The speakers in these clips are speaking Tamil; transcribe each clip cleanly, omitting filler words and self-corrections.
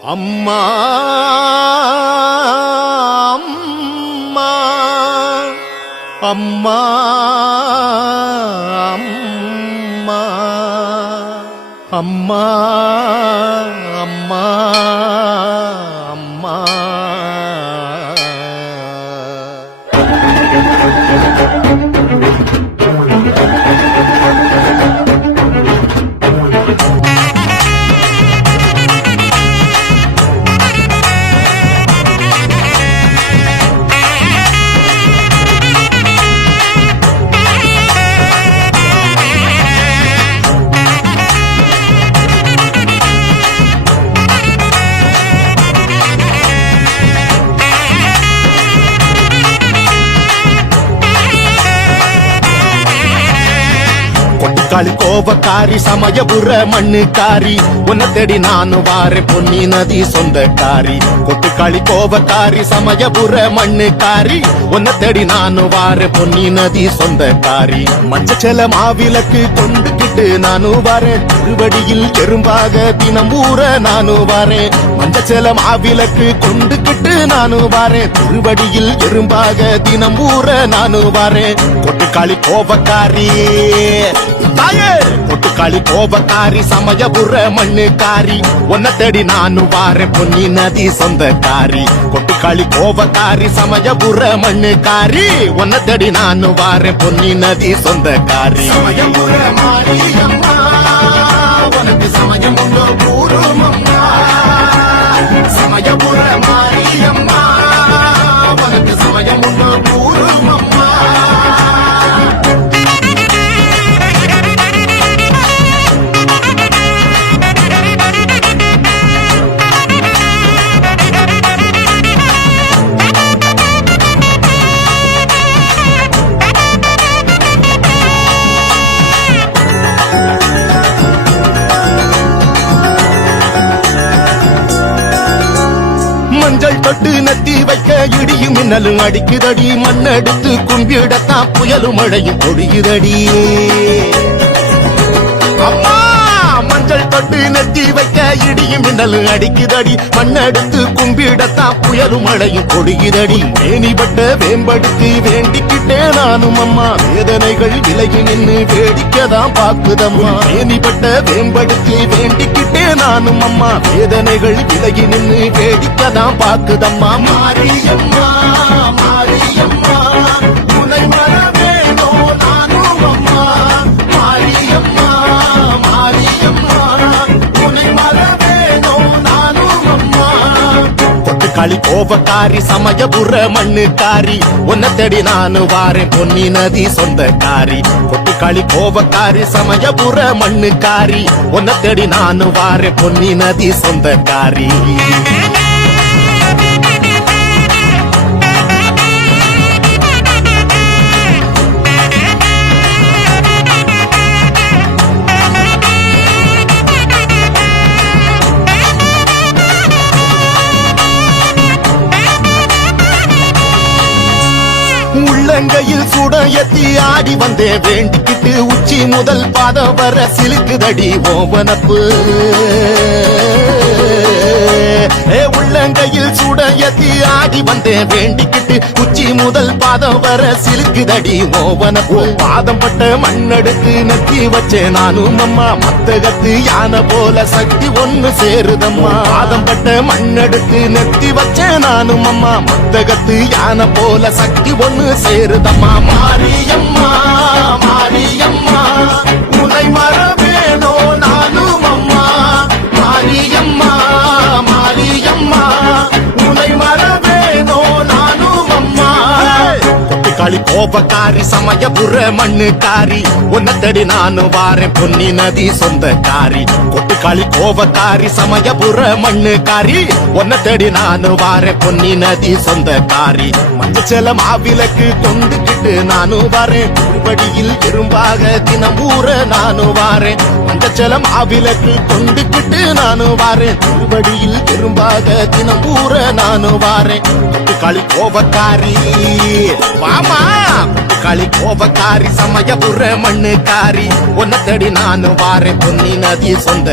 அம்மா அம்மா அம்மா அம்மா அம்மா அம்மா அம்மா கொட்டுக்காளி கோபக்காரி சமயபுர மண்ணுக்காரி உன்னை தேடி நானு வாரேன் பொன்னி நதி சொந்தக்காரி. கொட்டுக்காளி கோபக்காரி சமயபுர மண்ணுக்காரி உன்னை தேடி நானு வாரேன் பொன்னி நதி சொந்தக்காரி. மஞ்சச்செல மாவிளக்கு கொண்டுகிட்டு நானு வாரேன் திருவடியில் எறும்பாக தினம் ஊற நானு வாரேன். மஞ்சச்செல மாவிளக்கு கொண்டுகிட்டு நானு வாரேன் திருவடியில் எறும்பாக தினம் ஊற நானு வாரேன். கொட்டுக்காளி கோபக்காரி கொட்டுக்காளி கோபக்காரி சமயபுர மண்ணுக்காரி உன்னை தேடி நானு வாரேன் பொன்னி நதி சொந்தக்காரி. கொட்டுக்காளி கோபக்காரி சமயபுர மண்ணுக்காரி உன்னை தேடி நானு வாரேன் பொன்னி நதி சொந்தக்காரி. சமயபுர மாரியம்மா உனக்கு சமயம் உண்டோ கூறும் அம்மா. சமயபுர மாரியம்மா உனக்கு சமயம் உண்டோ கூறும் அம்மா. மஞ்சள் தொட்டு நத்தி வைக்க இடியும் மின்னலும் அடிக்குதடி. மண்ணெடுத்து கும்பிடத்தான் புயலும் மழையும் பொழியுதடி. அம்மா மஞ்சள் தொட்டு நெத்தி வைக்க இடியும் மின்னலும் அடிக்குதடி. மண்ணெடுத்து கும்பிடத்தான் புயலும் மழையும் பொழியுதடி. மேனிப்பட்ட வேம்படுத்தி வேண்டிக்கிட்டே நானும் அம்மா வேதனைகள் விலகி நின்று வேடிக்கைதான் பாக்குதம்மா. மேனிப்பட்ட வேம்படுத்தி வேண்டிக்கிட்டே நானும் அம்மா வேதனைகள் விலகி நின்று வேடிக்கைதான் பாக்குதம்மா. மாரியம்மா மாரியம்மா உன்னை மறவேனோ நானும் அம்மா. மாரியம்மா மாரியம்மா உன்னை மறவேனோ நானும் அம்மா. கொட்டுக்காளி கோபக்காரி சமயபுர மண்ணுக்காரி உன்னை தேடி நானு வாரேன் பொன்னி நதி சொந்தக்காரி. கொட்டுக்காளி கோபக்காரி சமயபுர மண்ணுக்காரி உன்னை தேடி நானு வாரேன் பொன்னி நதி சொந்தக்காரி. உள்ளங்கையில் சுடையத்தி ஆடி வந்தேன் வேண்டிக்கிட்டு உச்சி முதல் பாதம் வர சிலுக்குதடி ஓவனப்பு. உள்ளங்கையில் சுடையத்தி ஆடி வந்தேன் வேண்டிக்கிட்டு உச்சி முதல் பாதம் வர சிலுக்குதடி ஓவனப்பு. பாதம் பட்ட மண்ணெடுத்து நெத்தி வச்சேன் நானும் அம்மா மத்தகத்து யானை போல சக்தி ஒண்ணு சேருதம்மா. பாதம் பட்ட மண்ணெடுத்து நெத்தி வச்சேன் நானும் அம்மா மத்தகத்து யானை போல சக்தி ஒண்ணு சேருதம்மா. மாரியம்மா மாரியம்மா உன்னை மறவேனோ நானும் அம்மா. மாரியம்மா மாரியம்மா உன்னை மறவேனோ நானும் அம்மா. கொட்டுக்காளி கோபக்காரி சமயபுர மண்ணுக்காரி உன்னை தேடி நானு வாரேன் பொன்னி நதி சொந்தக்காரி. கொட்டுக்காளி கோபக்காரி சமயபுர மண்ணுக்காரி உன்னை தேடி நானு வாரேன் பொன்னி நதி சொந்தக்காரி. மஞ்சச்செல மாவிளக்கு கொண்டுகிட்டு நானு வாரேன் திருவடியில் எறும்பாக தினம் ஊற நானு வாரேன். மஞ்சச்செல மாவிளக்கு கொண்டுகிட்டு நானு வாரேன் திருவடியில் எறும்பாக தினம் ஊற நானு வாரேன். கொட்டுக்காளி கோபக்காரி வாமா. கொட்டுக்காளி கோபக்காரி சமயபுர மண்ணுக்காரி உன்னை தேடி நானு வாரேன் பொன்னி நதி சொந்த.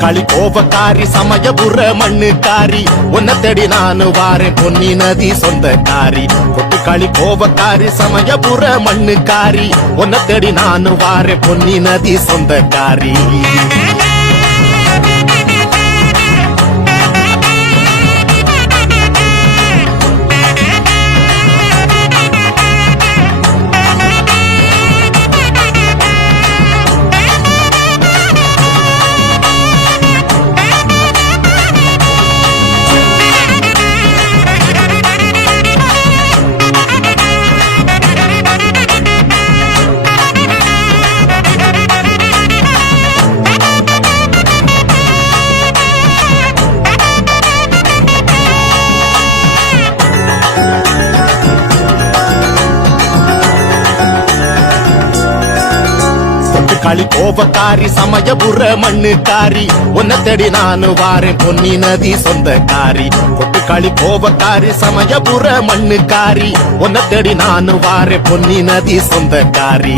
களி கோபக்காரி சமயபுர மண்ணுக்காரி உன்னை தேடி நானு வாரேன் பொன்னி நதி சொந்தக்காரி கொட்டுக்காளி கோபக்காரி சமயபுர மண்ணுக்காரி உன்னை தேடி நானு வாரேன் பொன்னி நதி சொந்தக்காரி களி கோபக்காரி சமயபுர மண்ணுக்காரி உன்னை தேடி நானு வாரேன் பொன்னி நதி சொந்தக்காரி கொட்டுக்காளி கோபக்காரி சமயபுர மண்ணுக்காரி உன்னை தேடி நானு வாரேன் பொன்னி நதி சொந்தக்காரி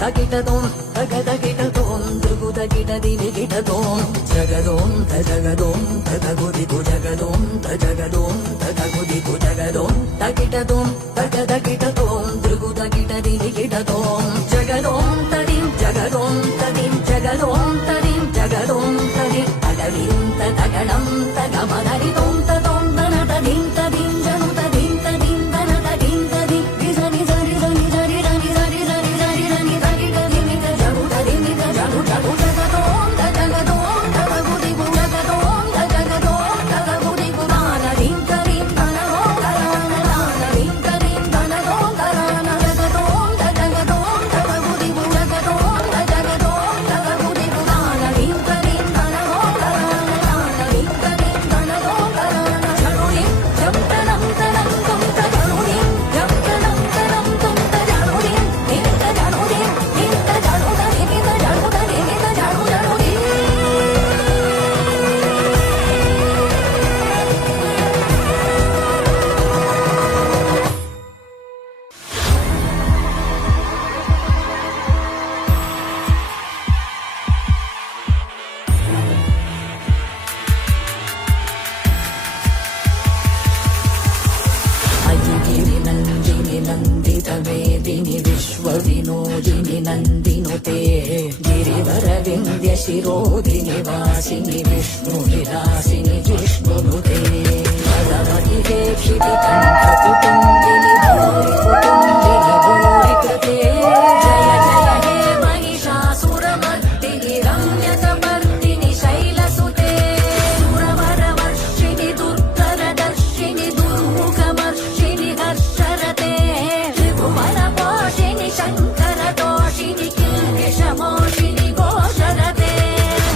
తగిటదోం తగదగిటదోం దుగుదగిటదిగిటదోం జగదోం తజగదోం తగగుదిగు జగదోం తజగదోం తగగుదిగు జగదోం తగిటదోం తగదగిటదోం దుగుదగిటదిగిటదోం జగదోం తదిం జగదోం తదిం జగదోం తదిం జగదోం తదిం తగదిం తగడం తగమదరిదోం తదోం తనతదిం తదిం జను తదిం తదిం తనతదిం తదిం నిజని జరి జని జరి రని జరి జరి జరి రని జరి గది మిత జగు తది మిత జగు జగు జగదోం తగదోం తగగుదిగు జగదోం తగదోం తగగుదిగు నానదిం తదిం తనదోం తరాన నానదిం తదిం తనదోం తరాన జగదోం తగదోం తగగుదిగు జగదోం తగదోం తగగుదిగు నానదిం తదిం తనదోం తరాన నానదిం తదిం తనదోం తరాన జరులిం జంతనం తనం తుం తజరులిం జంతనం తనం తుం తజరులిం నింత జరులిం నింత జరుదరి నిత జరుదరి నిత జరు జరులిం అజిగిరి నందిని నందిత వేదిని విశ్వ వినోదిని నందినుతే గిరివర వింధ్య శిరోధిని వాసిని విష్ణు విలాసిని జిష్ణునుతే భగవతి దేక్షితి కంఠ కుటుంబిని భూరి కుటుంబిని భూరి కృతే జయ జయ హే మహిషాసురమర్దిని రమ్యకమర్దిని శైలసుతే సురవరవర్షిణి దుర్గరదర్శిని దుర్ముఖమర్షిణి హర్షరతే త్రిభువనపోషిణి శంకరదోషిని కిల్కిషమోషిని ఘోషరతే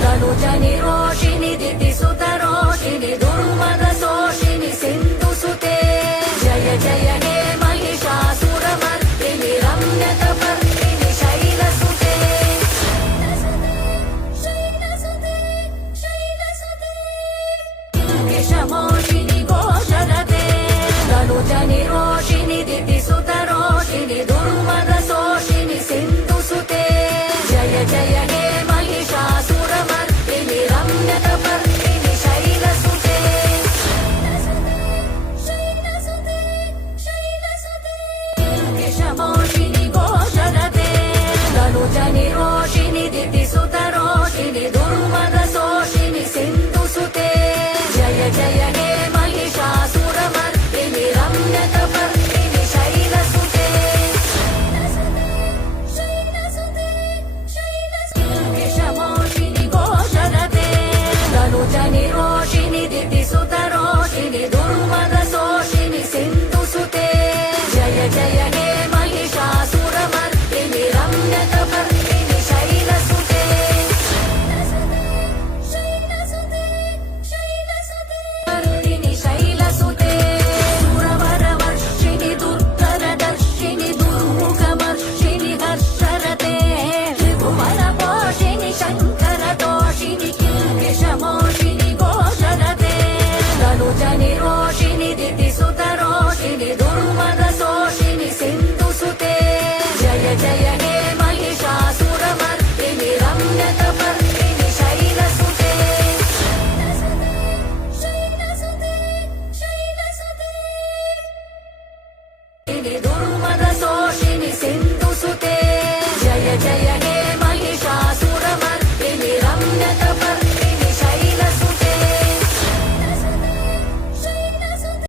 ధనుజని రోషిని దితిసుతరోషిని దుర్మదశోషిని సింధుసుతే జయ జయ ದಿನಿ ದೋಂ